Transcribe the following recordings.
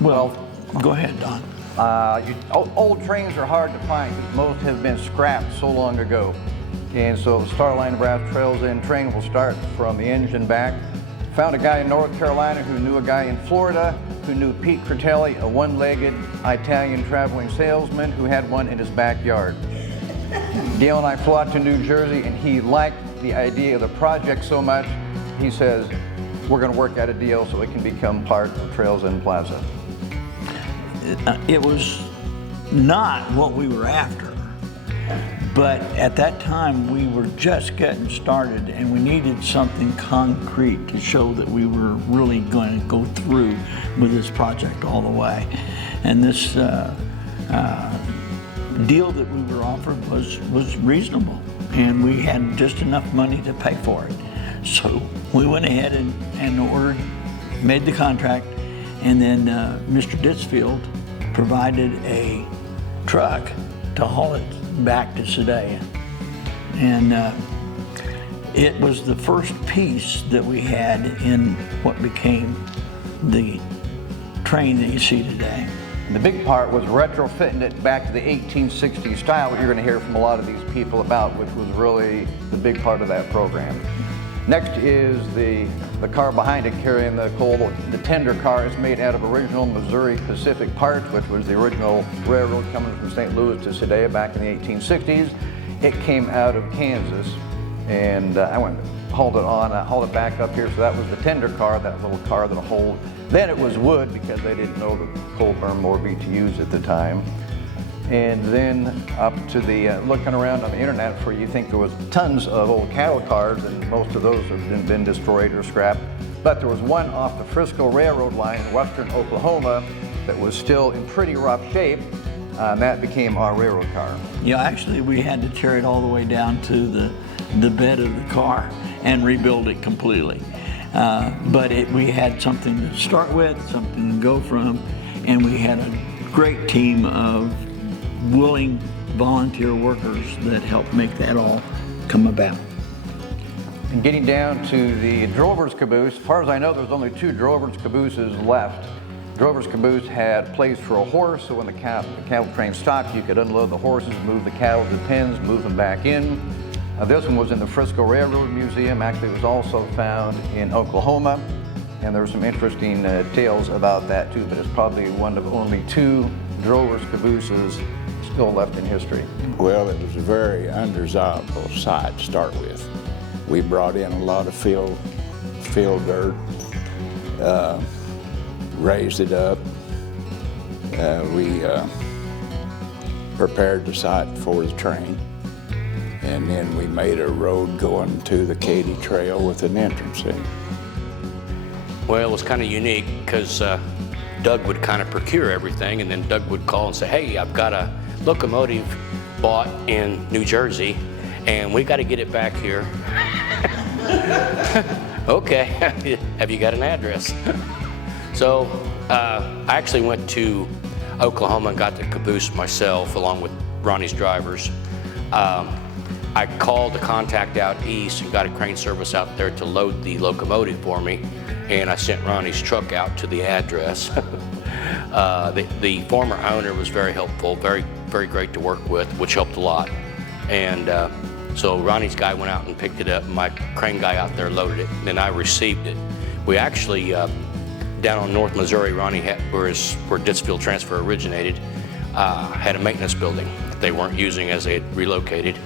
Well, go ahead, Don. Old trains are hard to find. Most have been scrapped so long ago. And so the Starline Nebraska Trails End train will start from the engine back. Found a guy in North Carolina who knew a guy in Florida who knew Pete Critelli, a one-legged Italian traveling salesman who had one in his backyard. Dale and I flew out to New Jersey, and he liked the idea of the project so much, he says, we're going to work out a deal so it can become part of Trails End Plaza. It was not what we were after, but at that time we were just getting started and we needed something concrete to show that we were really going to go through with this project all the way. And this deal that we were offered was reasonable, and we had just enough money to pay for it. So we went ahead and ordered, made the contract, and then Mr. Ditzfield provided a truck to haul it back to Sedalia. And it was the first piece that we had in what became the train that you see today. The big part was retrofitting it back to the 1860s style, what you're going to hear from a lot of these people about, which was really the big part of that program. Next is the car behind it carrying the coal. The tender car is made out of original Missouri Pacific parts, which was the original railroad coming from St. Louis to Sedalia back in the 1860s. It came out of Kansas, and I went and hauled it back up here. So that was the tender car, that little car that'll hold. Then it was wood because they didn't know that coal burned more BTUs at the time. And then up to the, looking around on the internet for you think there was tons of old cattle cars, and most of those have been destroyed or scrapped. But there was one off the Frisco Railroad line in western Oklahoma that was still in pretty rough shape, and that became our railroad car. Yeah, actually we had to tear it all the way down to the bed of the car and rebuild it completely. But we had something to start with, something to go from, and we had a great team of willing volunteer workers that helped make that all come about. And getting down to the drover's caboose, as far as I know, there's only 2 drover's cabooses left. Drover's caboose had a place for a horse, so when the cattle train stopped, you could unload the horses, move the cattle to pens, move them back in. This one was in the Frisco Railroad Museum. Actually, it was also found in Oklahoma, and there were some interesting tales about that too, but it's probably one of only 2 drover's cabooses still left in history. Well, it was a very undesirable site to start with. We brought in a lot of field dirt, raised it up. We prepared the site for the train, and then we made a road going to the Katy Trail with an entrance in. Well, it was kind of unique because Doug would kind of procure everything, and then Doug would call and say, hey, I've got a locomotive bought in New Jersey, and we got to get it back here. Okay, have you got an address? So I actually went to Oklahoma and got the caboose myself along with Ronnie's drivers. I called the contact out east and got a crane service out there to load the locomotive for me, and I sent Ronnie's truck out to the address. The former owner was very helpful, very great to work with, which helped a lot. And so Ronnie's guy went out and picked it up, and my crane guy out there loaded it, and then I received it. We actually, down on North Missouri, Ronnie had, where Ditzfield Transfer originated, had a maintenance building that they weren't using as they had relocated.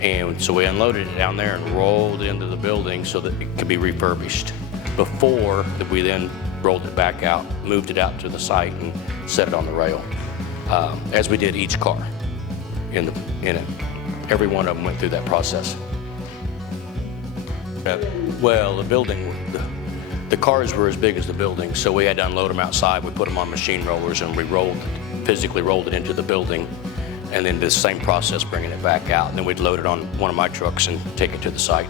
And so we unloaded it down there and rolled it into the building so that it could be refurbished. Before that, we then rolled it back out, moved it out to the site, and set it on the rail, as we did each car in it. Every one of them went through that process. Well, the building, the cars were as big as the building, so we had to unload them outside. We put them on machine rollers, and we physically rolled it into the building, and then the same process bringing it back out. And then we'd load it on one of my trucks and take it to the site,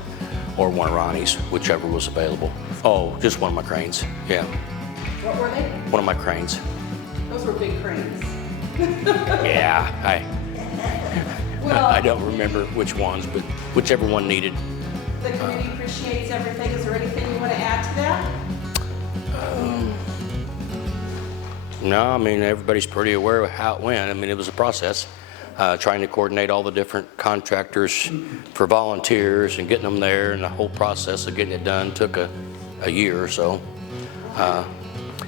or one of Ronnie's, whichever was available. Oh, just one of my cranes, yeah. What were they? One of my cranes. Those were big cranes. Yeah, I don't remember which ones, but whichever one needed. The committee appreciates everything. Is there anything you want to add to that? No, I mean, everybody's pretty aware of how it went. I mean, it was a process, trying to coordinate all the different contractors for volunteers and getting them there, and the whole process of getting it done took a year or so.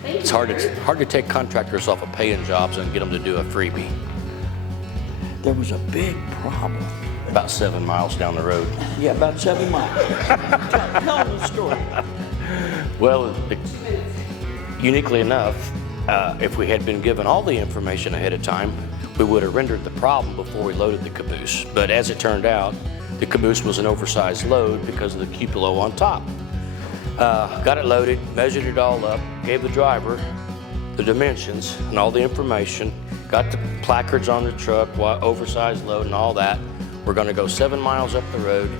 It's hard to take contractors off of paying jobs and get them to do a freebie. There was a big problem. About 7 miles down the road. Yeah, about 7 miles. Tell them the story. Well, uniquely enough, if we had been given all the information ahead of time, we would have rendered the problem before we loaded the caboose. But as it turned out, the caboose was an oversized load because of the cupola on top. Got it loaded, measured it all up, gave the driver the dimensions and all the information, got the placards on the truck, oversized load and all that. We're gonna go 7 miles up the road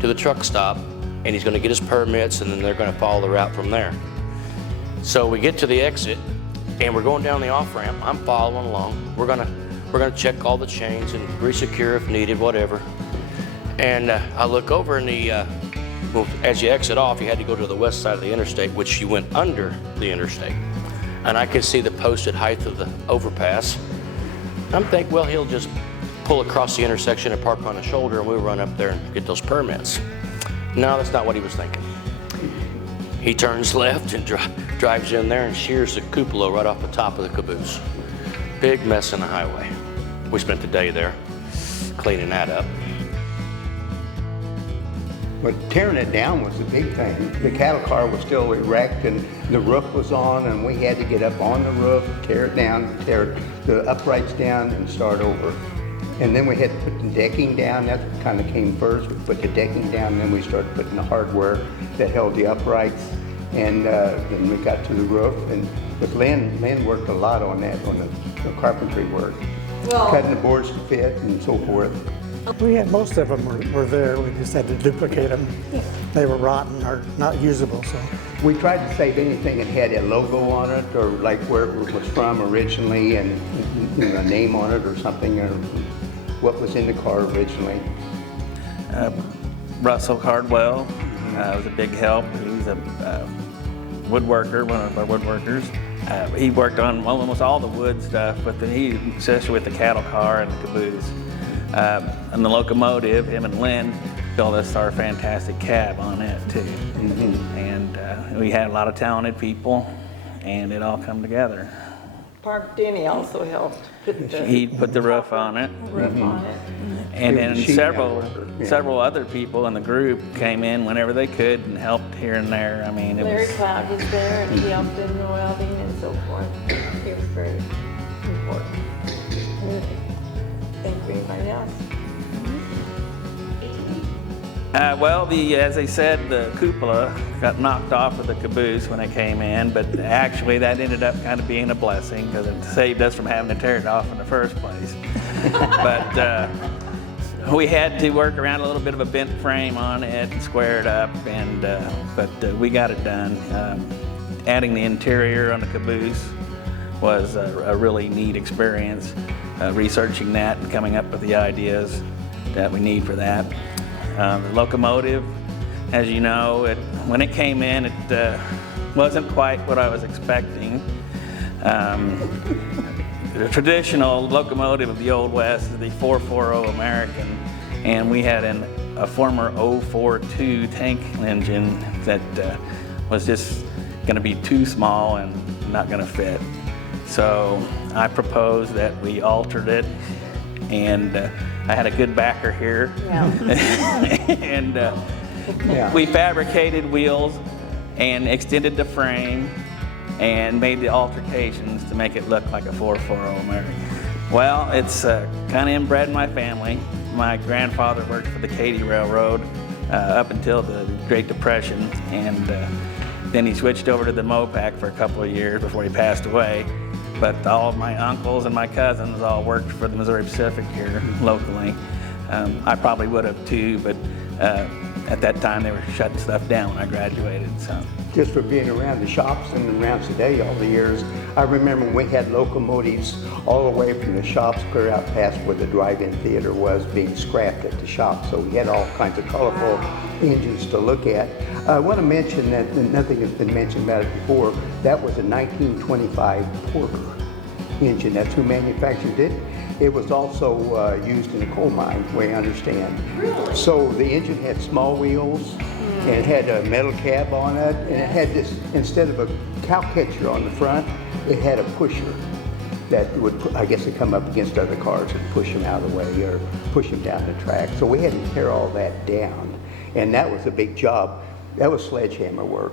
to the truck stop, and he's gonna get his permits, and then they're gonna follow the route from there. So we get to the exit, and we're going down the off-ramp. I'm following along. We're gonna check all the chains and resecure if needed, whatever. And I look over, and well, as you exit off, you had to go to the west side of the interstate, which you went under the interstate. And I could see the posted height of the overpass. I'm thinking, well, he'll just pull across the intersection and park on the shoulder, and we'll run up there and get those permits. No, that's not what he was thinking. He turns left and drives in there and shears the cupola right off the top of the caboose. Big mess in the highway. We spent the day there cleaning that up. But tearing it down was the big thing. The cattle car was still erect and the roof was on, and we had to get up on the roof, tear it down, tear the uprights down and start over. And then we had to put the decking down. That kind of came first. We put the decking down, and then we started putting the hardware that held the uprights. And then we got to the roof. And with Lynn worked a lot on that, on the carpentry work. Well- Cutting the boards to fit and so forth. We had, most of them were there, we just had to duplicate them. They were rotten or not usable, so. We tried to save anything that had a logo on it, or like where it was from originally, and a name on it or something, or what was in the car originally. Russell Cardwell was a big help. He's a woodworker, one of our woodworkers. He worked on almost all the wood stuff, but then he, especially with the cattle car and the caboose. And the locomotive, him and Lynn built us our fantastic cab on it too. And we had a lot of talented people, and it all come together. Park Denny also helped put the He put the roof on it. roof on it. And then Sheet several metal worker, yeah. several other people in the group came in whenever they could and helped here and there. I mean, it Larry was, Cloud was there and he helped in the welding and so forth. It was very important. Thank you, anybody else? well, as they said, the cupola got knocked off of the caboose when it came in, but actually that ended up kind of being a blessing because it saved us from having to tear it off in the first place. But we had to work around a little bit of a bent frame on it and square it up, and but we got it done. Adding the interior on the caboose was a really neat experience, researching that and coming up with the ideas that we need for that. The locomotive, as you know, when it came in, it wasn't quite what I was expecting. The traditional locomotive of the Old West is the 440 American, and we had a former 042 tank engine that was just going to be too small and not going to fit. So I proposed that we altered it, and I had a good backer here. Yeah. And Yeah. we fabricated wheels and extended the frame and made the altercations to make it look like a 440 American. Well, it's kind of inbred in my family. My grandfather worked for the Katy Railroad up until the Great Depression, and then he switched over to the Mopac for a couple of years before he passed away. But all of my uncles and my cousins all worked for the Missouri Pacific here locally. I probably would have too, but at that time they were shutting stuff down when I graduated. So. Just for being around the shops and around today all the years. I remember when we had locomotives all the way from the shops clear out past where the drive-in theater was being scrapped at the shop. So we had all kinds of colorful engines to look at. I want to mention that nothing has been mentioned about it before. That was a 1925 Porter. engine. That's who manufactured it. It was also used in a coal mine, the way I understand. Really? So the engine had small wheels, and it had a metal cab on it, and it had this, instead of a cow catcher on the front, it had a pusher that would, I guess, it come up against other cars and push them out of the way or push them down the track. So we had to tear all that down, and that was a big job. That was sledgehammer work,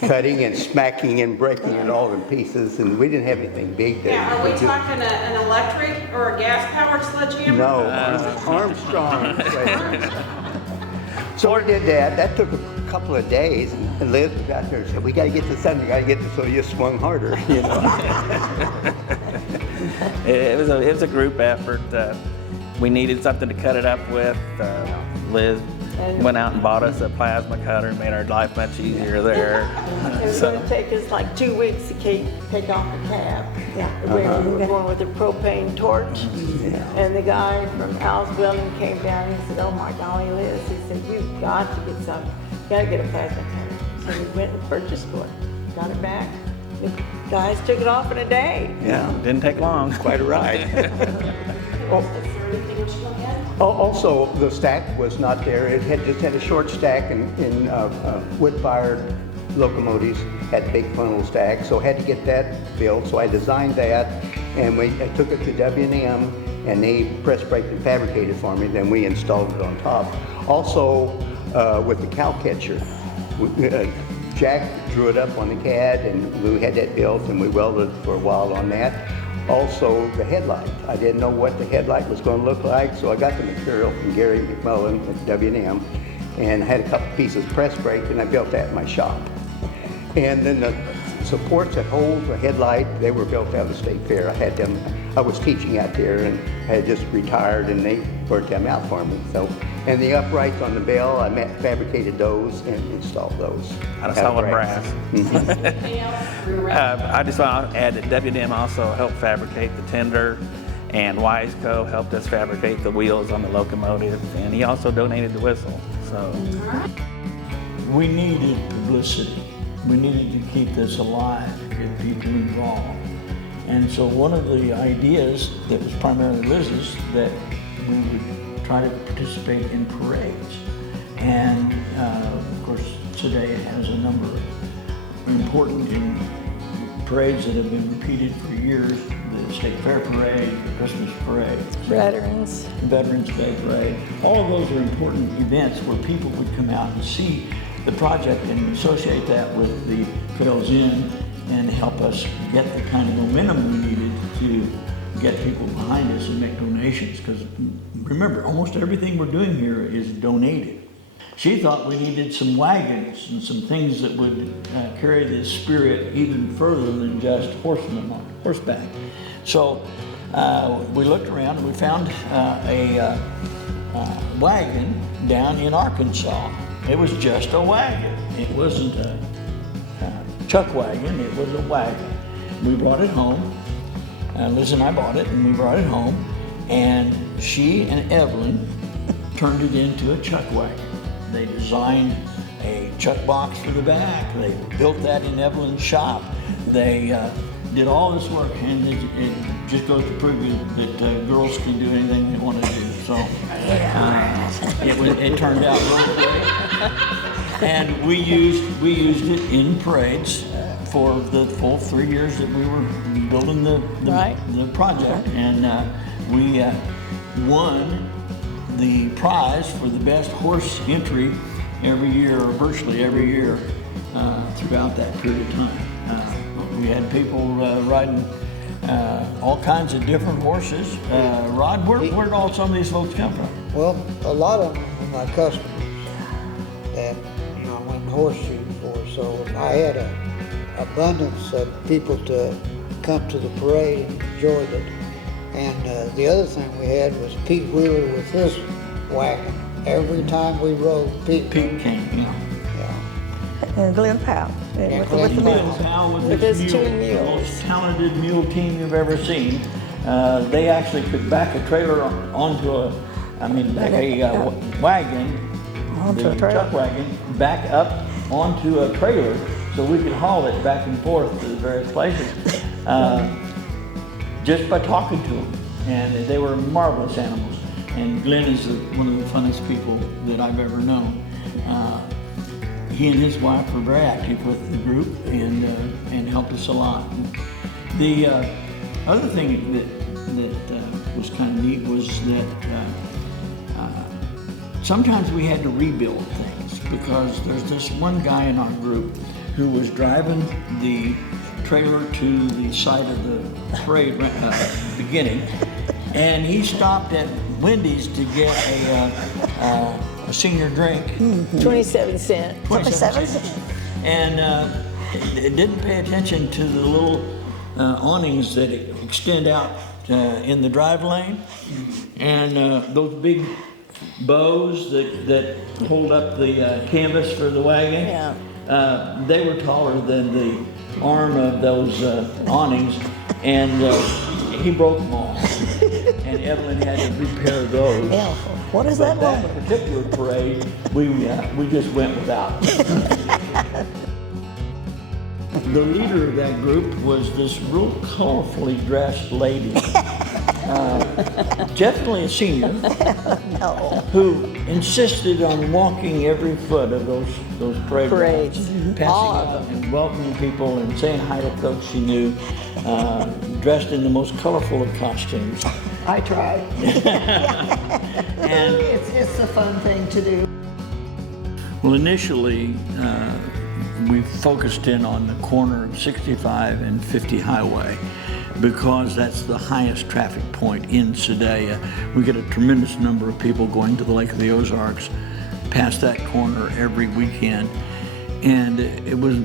cutting and smacking and breaking it all in pieces, and we didn't have anything big there. Yeah, are we talking an electric or a gas-powered sledgehammer? No, Armstrong sledgehammer. So we did that. That took a couple of days, and Liz was out there and said, "We got to get this done. We got to get this." So you swung harder, you know. It was a group effort. We needed something to cut it up with. Liz went out and bought us a plasma cutter and made our life much easier there. It was gonna take us like 2 weeks to take off the cab. We were going with a propane torch, and the guy from Al's building came down and he said, "Oh my golly, Liz," he said, "You've got to get some, you gotta get a plasma cutter." So we went and purchased one, got it back. The guys took it off in a day. Yeah, didn't take long. Quite a ride. Is there anything we should look at? Also, the stack was not there. It had just had a short stack, and wood-fired locomotives had big funnel stacks, so I had to get that built. So I designed that, and I took it to W&M, and they press braked and fabricated for me. Then we installed it on top. Also, with the cow catcher, Jack drew it up on the CAD, and we had that built, and we welded for a while on that. Also, the headlight. I didn't know what the headlight was going to look like, so I got the material from Gary McMullen at W&M, and I had a couple pieces press brake, and I built that in my shop. And then the supports that hold the headlight, they were built out of the State Fair. I had them, I was teaching out there, and I had just retired, and they worked them out for me. So, and the uprights on the bell, I fabricated those and installed those. Out of solid brass. Anything else? I just want to add that W&M also helped fabricate the tender, and Wiseco helped us fabricate the wheels on the locomotive, and he also donated the whistle. So We needed publicity. We needed to keep this alive, to get people involved. And so one of the ideas that was primarily Liz's, that we would try to participate in parades. And of course, today it has a number of important parades that have been repeated for years. The State Fair Parade, the Christmas Parade, Veterans Day Parade. All of those are important events where people would come out and see the project and associate that with the Trails Inn and help us get the kind of momentum we needed to get people behind us and make donations. Because remember, almost everything we're doing here is donated. She thought we needed some wagons and some things that would carry this spirit even further than just horsemen on horseback. So we looked around and we found a wagon down in Arkansas. It was just a wagon. It wasn't a chuck wagon, it was a wagon. We brought it home. Liz and I bought it, and we brought it home, and she and Evelyn turned it into a chuck wagon. They designed a chuck box for the back. They built that in Evelyn's shop. They did all this work, and it just goes to prove you that girls can do anything they want to do. So it turned out really great. And we used it in parades for the full 3 years that we were building the project. And we won the prize for the best horse entry every year, or virtually every year, throughout that period of time. We had people riding all kinds of different horses. Rod, where did all some of these folks come from? Well, a lot of them were my customers that I went horse shooting for. So I had an abundance of people to come to the parade and enjoyed it. And the other thing we had was Pete Wheeler with his wagon. Every time we rode, Pete came, yeah. And Glenn Powell. And With the Glenn mules. Powell With his mule, 2 the mules. most talented mule team you've ever seen. They actually could back a trailer onto a wagon, Onto the a trailer. chuck wagon, back up onto a trailer so we could haul it back and forth to the various places. just by talking to them. And they were marvelous animals. And Glenn is one of the funnest people that I've ever known. He and his wife were very active with the group and helped us a lot. The other thing that was kind of neat was that sometimes we had to rebuild things, because there's this one guy in our group who was driving the trailer to the site of the parade beginning, and he stopped at Wendy's to get a senior drink. 27 cents. 27 cents. And it didn't pay attention to the little awnings that extend out in the drive lane, and those big bows that hold up the canvas for the wagon. Yeah. They were taller than the arm of those awnings, and he broke them all. And Evelyn had to repair those. Yeah. What is But that that particular parade, we just went without. The leader of that group was this real colorfully dressed lady, definitely a senior, who insisted on walking every foot of those parades, passing out and welcoming people and saying hi to folks she knew, dressed in the most colorful of costumes. I tried. And It's a fun thing to do. well, initially, we focused in on the corner of 65 and 50 Highway, because that's the highest traffic point in Sedalia. We get a tremendous number of people going to the Lake of the Ozarks past that corner every weekend. And it was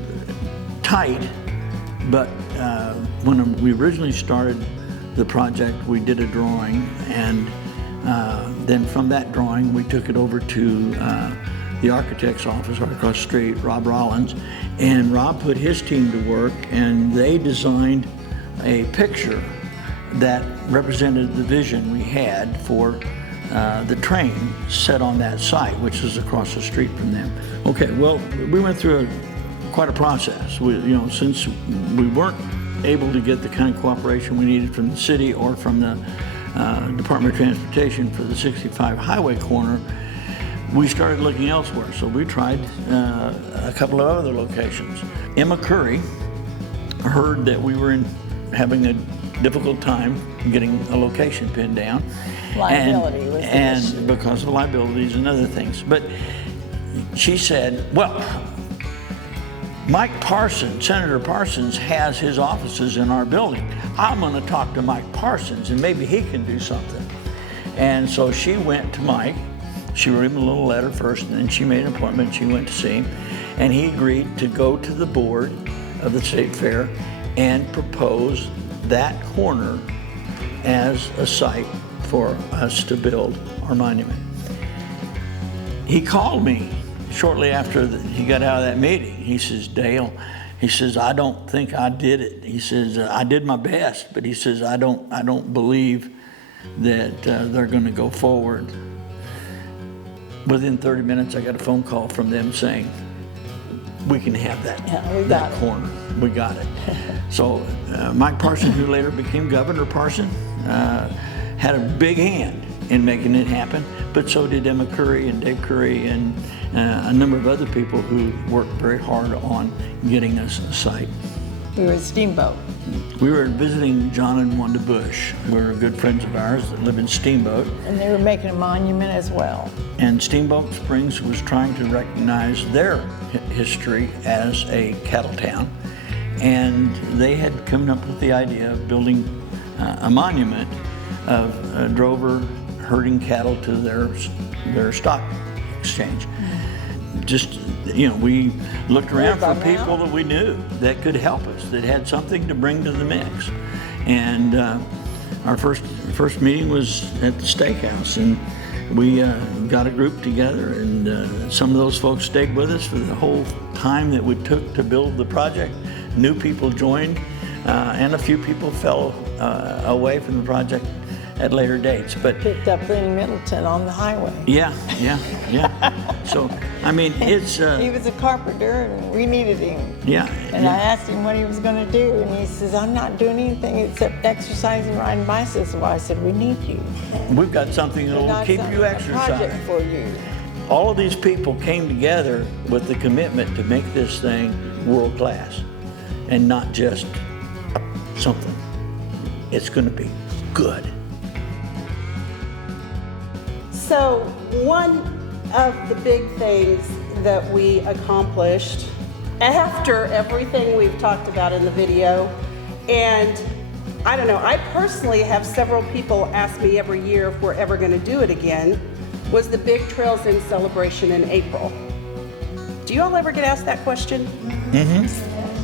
tight, but when we originally started the project, we did a drawing, and then from that drawing, we took it over to the architect's office right across the street, Rob Rollins, and Rob put his team to work, and they designed a picture that represented the vision we had for the train set on that site, which is across the street from them. Okay, well, we went through quite a process. Since we weren't able to get the kind of cooperation we needed from the city or from the Department of Transportation for the 65 Highway corner, we started looking elsewhere. So we tried a couple of other locations. Emma Curry heard that we were having a difficult time getting a location pinned down. Liability was the issue. And because of liabilities and other things. But she said, well, Mike Parsons, Senator Parsons, has his offices in our building. I'm going to talk to Mike Parsons and maybe he can do something. And so she went to Mike. She wrote him a little letter first, and then she made an appointment. She went to see him, and he agreed to go to the board of the state fair and propose that corner as a site for us to build our monument. He called me shortly after he got out of that meeting. He says, Dale, he says, I don't think I did it. He says, I did my best, but he says, I don't believe that they're going to go forward. Within 30 minutes, I got a phone call from them saying, we can have that corner. We got it. So Mike Parson, who later became Governor Parson, had a big hand in making it happen, but so did Emma Curry and Dave Curry and a number of other people who worked very hard on getting us a site. We were at Steamboat. We were visiting John and Wanda Bush, who are good friends of ours that live in Steamboat. And they were making a monument as well. And Steamboat Springs was trying to recognize their history as a cattle town. And they had come up with the idea of building a monument of drover herding cattle to their stock exchange. Just, we looked around for people that we knew that could help us, that had something to bring to the mix. And our first meeting was at the steakhouse, and we got a group together, and some of those folks stayed with us for the whole time that we took to build the project. New people joined, and a few people fell away from the project at later dates. But Picked up in Middleton on the highway. yeah. So, I mean, it's, He was a carpenter and we needed him. yeah. And I asked him what he was going to do, and he says, I'm not doing anything except exercising, riding bicycles. Well, I said, we need you. We've got something We that'll got keep some- you a project exercising. for you. All of these people came together with the commitment to make this thing world-class and not just something. It's going to be good. So one of the big things that we accomplished after everything we've talked about in the video, and I don't know, I personally have several people ask me every year if we're ever going to do it again, was the Big Trails In celebration in April. Do you all ever get asked that question?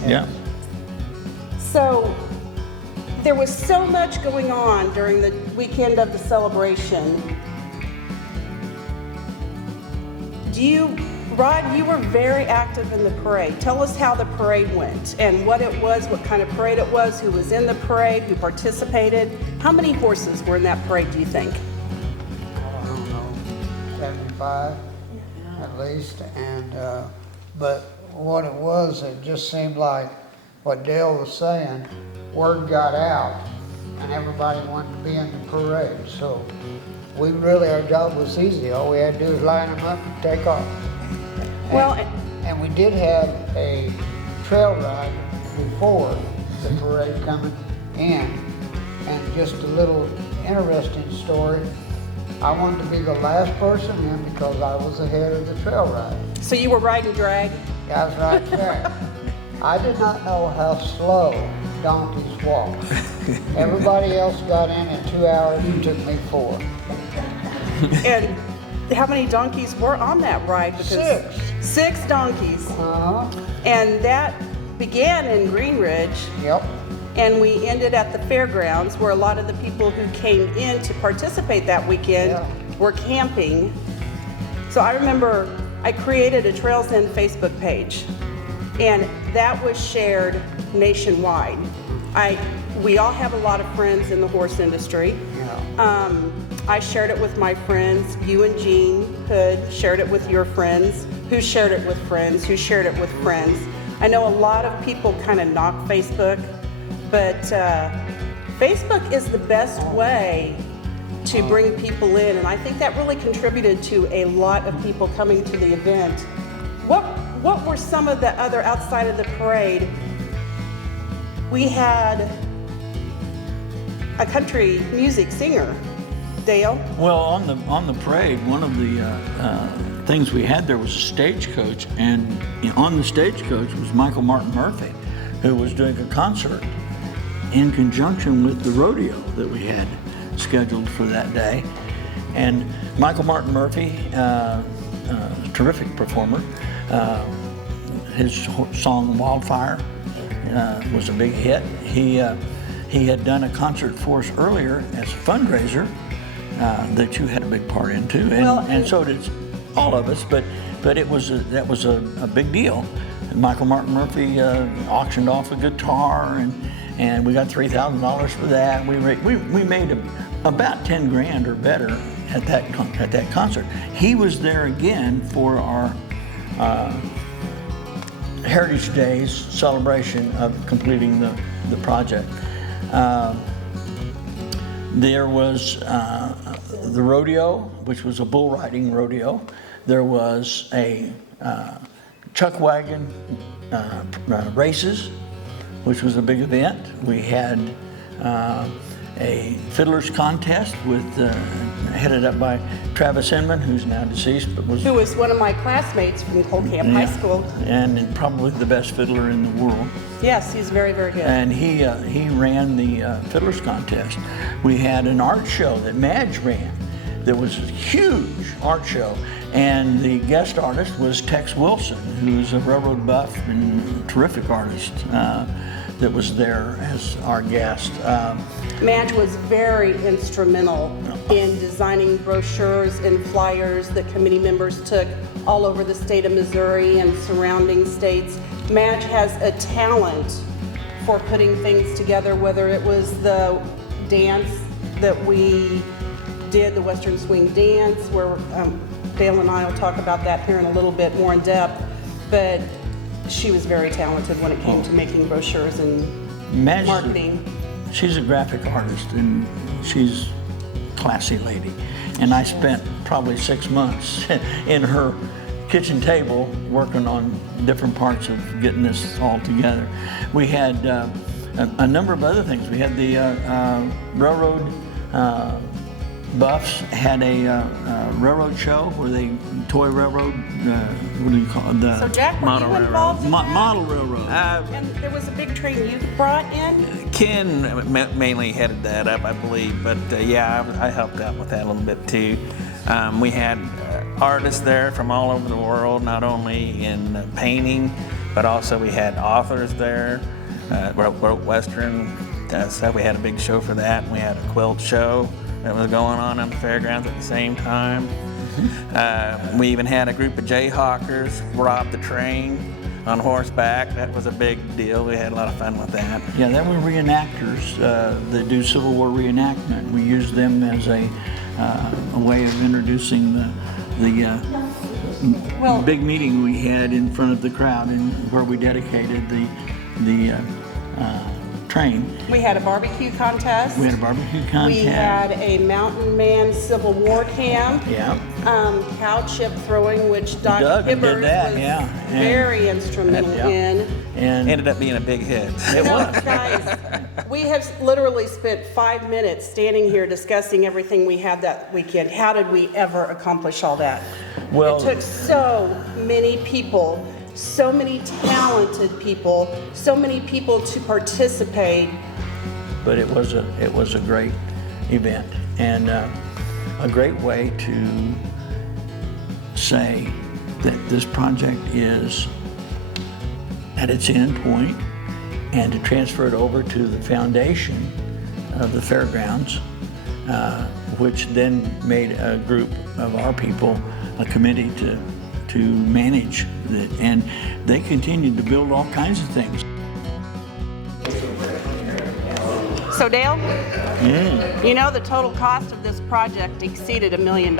Yeah. So there was so much going on during the weekend of the celebration. Rod, you were very active in the parade. Tell us how the parade went and what it was, what kind of parade it was, who was in the parade, who participated. How many horses were in that parade, do you think? I don't know, 75 at least. And but what it was, it just seemed like what Dale was saying, word got out and everybody wanted to be in the parade. So we really, our job was easy. All we had to do was line them up and take off. Well, And we did have a trail ride before the parade coming in. And just a little interesting story, I wanted to be the last person in because I was ahead of the trail ride. so you were riding drag? I was right there. I did not know how slow donkeys walk. Everybody else got in 2 hours, it took me 4. And how many donkeys were on that ride? Because 6 donkeys. And that began in Green Ridge. Yep. And we ended at the fairgrounds where a lot of the people who came in to participate that weekend were camping. So I remember I created a Trails In Facebook page, and that was shared nationwide. We all have a lot of friends in the horse industry. I shared it with my friends. You and Jean Hood shared it with your friends, who shared it with friends, who shared it with friends. I know a lot of people kind of knock Facebook, but Facebook is the best way to bring people in, and I think that really contributed to a lot of people coming to the event. What were some of the other, outside of the parade? We had a country music singer, Dale. Well, on the parade, one of the things we had there was a stagecoach, and on the stagecoach was Michael Martin Murphey, who was doing a concert in conjunction with the rodeo that we had scheduled for that day. And Michael Martin Murphy, terrific performer. His song "Wildfire" was a big hit. He had done a concert for us earlier as a fundraiser that you had a big part into, and so did all of us. But that was a big deal. And Michael Martin Murphy auctioned off a guitar, and we got $3,000 for that. We made about 10 grand or better at that concert. He was there again for our Heritage Days celebration of completing the project. There was the rodeo, which was a bull riding rodeo. There was a chuck wagon races, which was a big event. We had a fiddler's contest headed up by Travis Inman, who's now deceased, but who was one of my classmates from Colcamp High School. And probably the best fiddler in the world. Yes, he's very, very good. And he ran the fiddler's contest. We had an art show that Madge ran. There was a huge art show, and the guest artist was Tex Wilson, who's a railroad buff and terrific artist that was there as our guest. Madge was very instrumental in designing brochures and flyers that committee members took all over the state of Missouri and surrounding states. Madge has a talent for putting things together, whether it was the dance, that we did the Western Swing Dance, where Dale and I will talk about that here in a little bit more in depth, but she was very talented when it came to making brochures and marketing. She's a graphic artist, and she's a classy lady. And I spent probably 6 months in her kitchen table working on different parts of getting this all together. We had a number of other things. We had the railroad buffs had a railroad show where they toy railroad. What do you call it? The So Jack, were model you railroad. involved in that? Model railroad. And there was a big train you brought in? Ken mainly headed that up, I believe, but yeah, I helped out with that a little bit too. We had artists there from all over the world, not only in painting, but also we had authors there, wrote Western stuff. We had a big show for that, and we had a quilt show that was going on the fairgrounds at the same time. We even had a group of Jayhawkers rob the train on horseback. That was a big deal. We had a lot of fun with that. Yeah, there were reenactors that do Civil War reenactment. We used them as a way of introducing the big meeting we had in front of the crowd, and where we dedicated the train. We had a barbecue contest. We had a barbecue contest. We had a Mountain Man Civil War camp. Yeah. Cow chip throwing, which Doc Doug did Hibbers that, was yeah. very instrumental Yeah. in. And Ended up being a big hit. it was. Guys, we have literally spent 5 minutes standing here discussing everything we had that weekend. How did we ever accomplish all that? Well, it took so many people, so many talented people, so many people to participate. but it was a great event, and a great way to say that this project is at its end point, and to transfer it over to the foundation of the fairgrounds, which then made a group of our people a committee to manage it, and they continued to build all kinds of things. So Dale, you know the total cost of this project exceeded $1 million.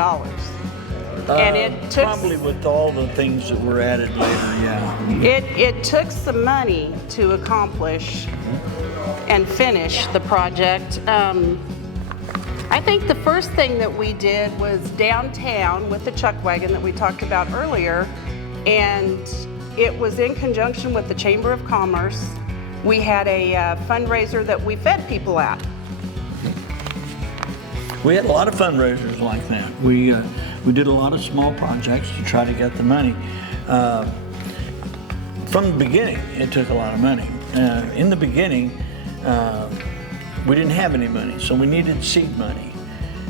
And it took Probably with all the things that were added later, yeah. it took some money to accomplish and finish the project. I think the first thing that we did was downtown with the chuck wagon that we talked about earlier, and it was in conjunction with the Chamber of Commerce. We had a fundraiser that we fed people at. We had a lot of fundraisers like that. We did a lot of small projects to try to get the money. From the beginning, it took a lot of money. In the beginning, we didn't have any money, so we needed seed money.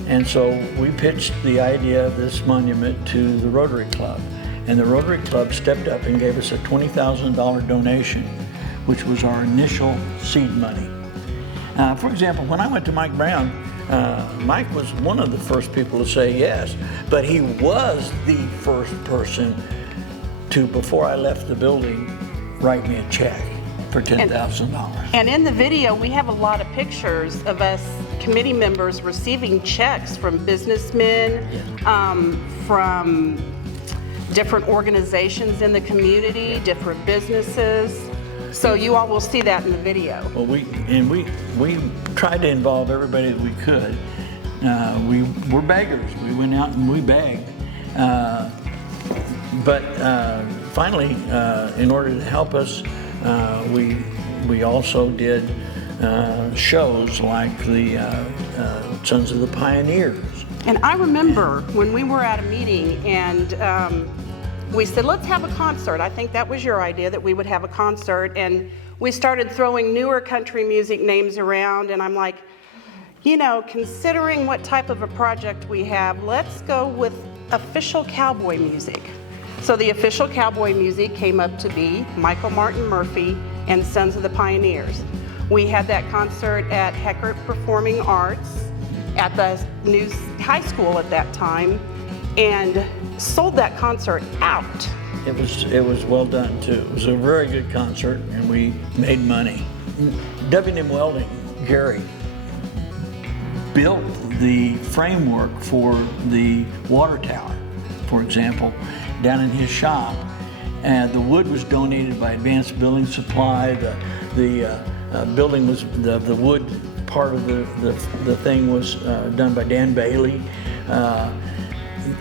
And so we pitched the idea of this monument to the Rotary Club. And the Rotary Club stepped up and gave us a $20,000 donation, which was our initial seed money. For example, when I went to Mike Brown, Mike was one of the first people to say yes, but he was the first person to, before I left the building, write me a check for $10,000. And in the video, we have a lot of pictures of us committee members receiving checks from businessmen, from different organizations in the community, different businesses. So you all will see that in the video. Well, we tried to involve everybody that we could. We were beggars. We went out and we begged. But finally, in order to help us, we also did shows like the Sons of the Pioneers. And I remember when we were at a meeting and we said, let's have a concert. I think that was your idea, that we would have a concert. And we started throwing newer country music names around. And I'm like, you know, considering what type of a project we have, let's go with official cowboy music. So the official cowboy music came up to be Michael Martin Murphey and Sons of the Pioneers. We had that concert at Heckert Performing Arts at the new high school at that time, and sold that concert out. It was well done too. It was a very good concert, and we made money. W&M Welding, Gary, built the framework for the water tower, for example, down in his shop. And the wood was donated by Advanced Building Supply. The building was, the wood part of the thing was done by Dan Bailey.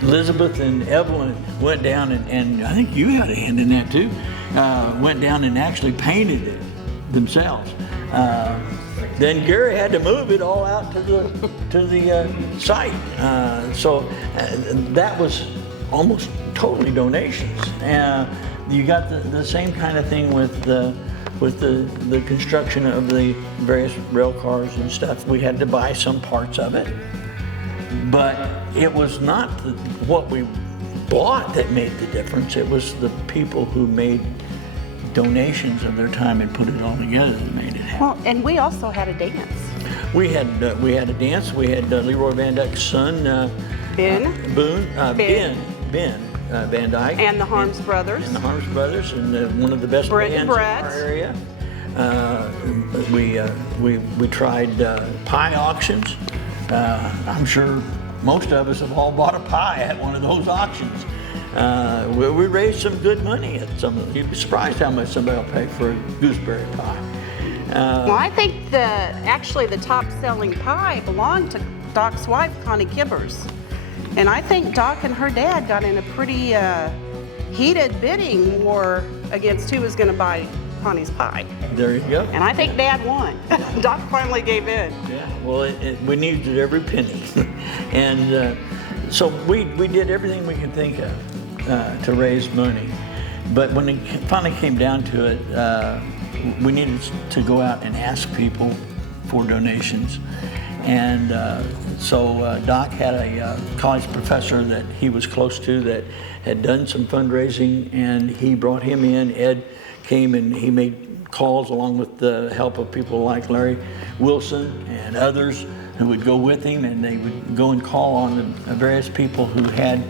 Elizabeth and Evelyn went down and I think you had a hand in that too, went down and actually painted it themselves. Then Gary had to move it all out to the site. So that was almost totally donations. You got the same kind of thing with the construction of the various rail cars and stuff. We had to buy some parts of it, but it was not what we bought that made the difference. It was the people who made donations of their time and put it all together that made it happen. Well, and we also had a dance. We had a dance. We had Leroy Van Dyke's son, Ben Van Dyke, and the Harms Brothers. And the Harms Brothers, and one of the best bands in our area. We tried pie auctions. I'm sure most of us have all bought a pie at one of those auctions. We raised some good money at some of them. You'd be surprised how much somebody will pay for a gooseberry pie. Well, I think actually the top selling pie belonged to Doc's wife, Connie Kibbers. And I think Doc and her dad got in a pretty heated bidding war against who was going to buy Connie's pie. There you go. And I think Dad won. Doc finally gave in. Yeah, well, we needed every penny. And so we did everything we could think of to raise money. But when it finally came down to it, we needed to go out and ask people for donations. And so Doc had a college professor that he was close to that had done some fundraising, and he brought him in. Ed came and he made calls along with the help of people like Larry Wilson and others who would go with him, and they would go and call on the various people who had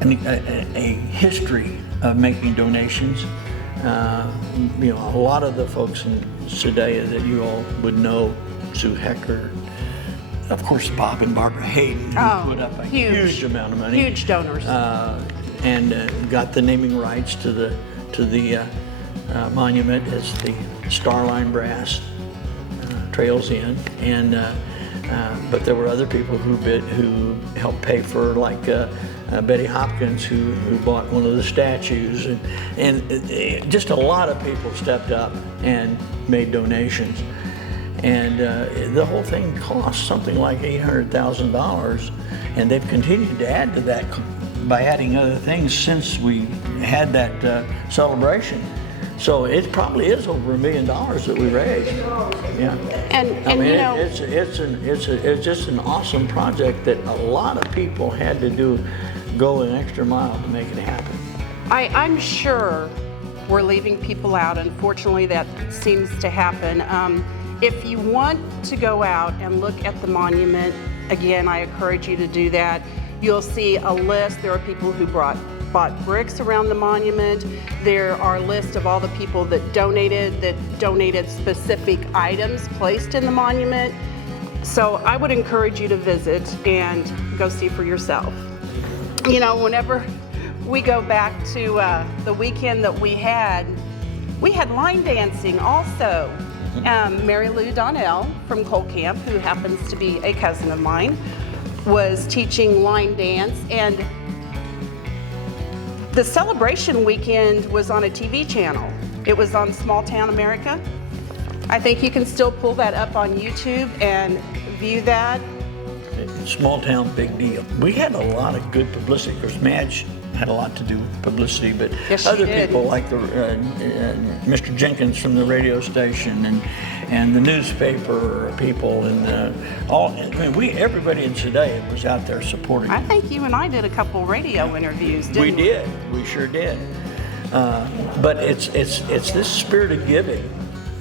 a history of making donations. You know, a lot of the folks in Sedalia that you all would know, Sue Hecker, of course Bob and Barbara Hayden, who put up a huge amount of money. Huge donors. And got the naming rights to the monument as the Starline Brass trails in. And but there were other people who helped pay for, like Betty Hopkins, who bought one of the statues, and just a lot of people stepped up and made donations. And the whole thing cost something like $800,000, and they've continued to add to that by adding other things since we had that celebration. So it probably is over $1 million that we raised. Yeah. And I mean, you know, it's just an awesome project that a lot of people had to go an extra mile to make it happen. I'm sure we're leaving people out. Unfortunately, that seems to happen. If you want to go out and look at the monument, again, I encourage you to do that. You'll see a list. There are people who bought bricks around the monument. There are lists of all the people that donated specific items placed in the monument. So I would encourage you to visit and go see for yourself. You know, whenever we go back to the weekend that we had line dancing also. Mary Lou Donnell from Cole Camp, who happens to be a cousin of mine, was teaching line dance, and the celebration weekend was on a TV channel. It was on Small Town America. I think you can still pull that up on YouTube and view that. Small town, big deal. We had a lot of good publicity. Of course, Madge had a lot to do with publicity, but yes, other people like Mr. Jenkins from the radio station and the newspaper people and everybody in Sedalia was out there supporting. I think you and I did a couple radio interviews, didn't we? We did. We sure did. But it's this spirit of giving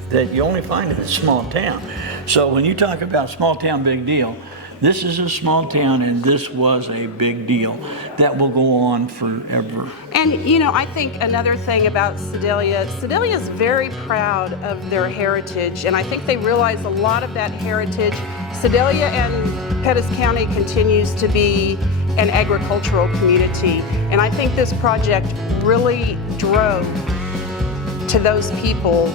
that you only find in a small town. So when you talk about small town, big deal, this is a small town, and this was a big deal that will go on forever. And, you know, I think another thing about Sedalia is very proud of their heritage, and I think they realize a lot of that heritage. Sedalia and Pettis County continues to be an agricultural community, and I think this project really drove to those people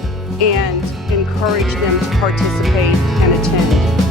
and encouraged them to participate and attend.